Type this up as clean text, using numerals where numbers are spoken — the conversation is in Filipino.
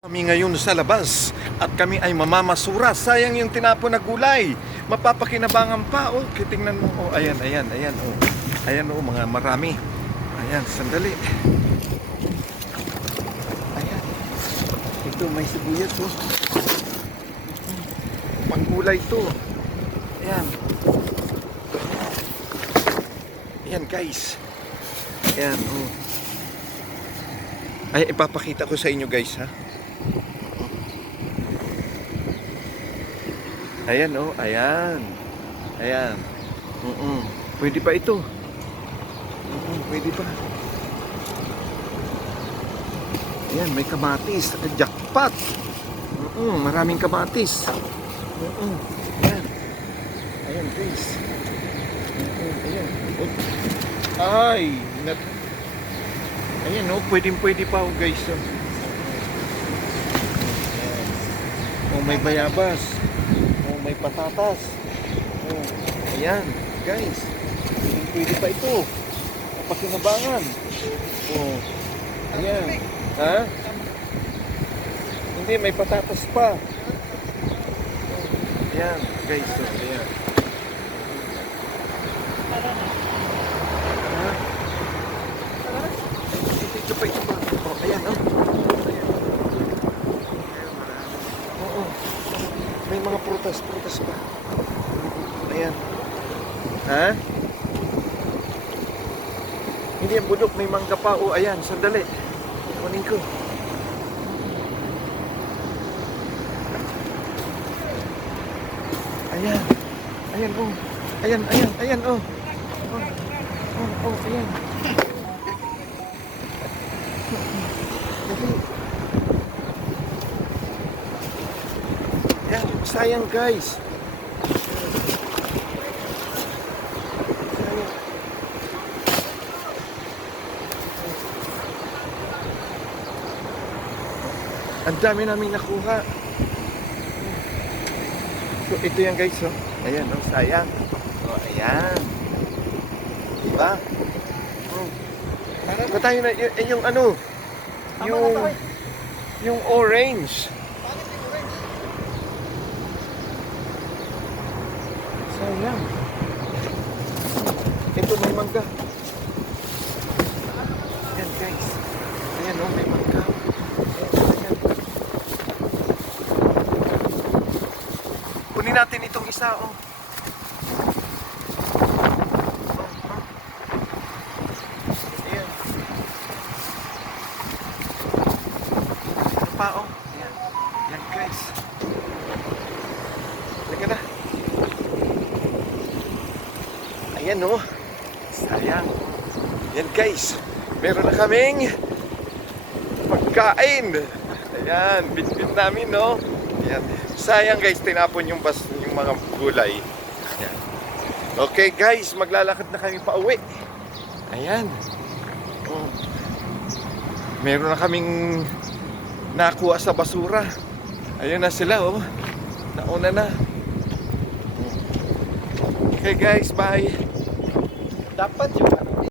Kami ngayon sa labas at kami ay mamamasura. Sayang yung tinapon na gulay. Mapapakinabangan pa. Oh, tingnan mo. Oh, ayan. Oh. Ayan oh, mga marami. Ayan, sandali. Ayan. Ito may sibuyas oh. Panggulay to. Ayan. Ayan guys. Ayan oh. Ay, ipapakita ko sa inyo guys ha. Ayan oh, ayan. Ayan. Pwede pa ito. Pwede pa. Ayan, may kamatis. Jackpot. Maraming kamatis. Ayan. Ayan guys. Ayan. Ay, ayan oh, pwede pa oh guys. Oh, may bayabas. May patatas. Oh, ayan, guys. Pwede pa ito. Pakinabangan. Oh, ayan. Ha? Hindi, may patatas pa. Oh, ayan, guys. Oh, ayan. Ha? Ito pa. Oh, ayan, oh. May mga prutas pa. Ayan. Ha? Hindi ang bulok, may mangga pa. O, ayan, sandali. Kunin ko. Ayan. Ayan, oh. Ayan, oh. Oh, ayan. Ayan, sayang guys. Ang dami namin nakuha. So, ito yan guys, oh. Ayan, oh, sayang. Oh, ayan. Diba? Parang tayo na, yung ano, yung orange. Sayang. Ito may mangga. Ayan guys. Ayan oh, may mangga. Ayan. Kunin natin itong isa oh. Ayan. Ano pa oh. Ayan. Ayan guys. Halika na. Ayan oh. Sayang. Yan guys. Meron na kaming pagkain. Ayan. Bitbit namin no. Ayan. Sayang guys. Tinapon yung mga gulay. Ayan. Okay guys. Maglalakad na kami pa uwi. Ayan. Oh. Meron na kaming nakuha sa basura. Ayan na sila oh. Nauna na. Okay guys. Bye. Dapat yung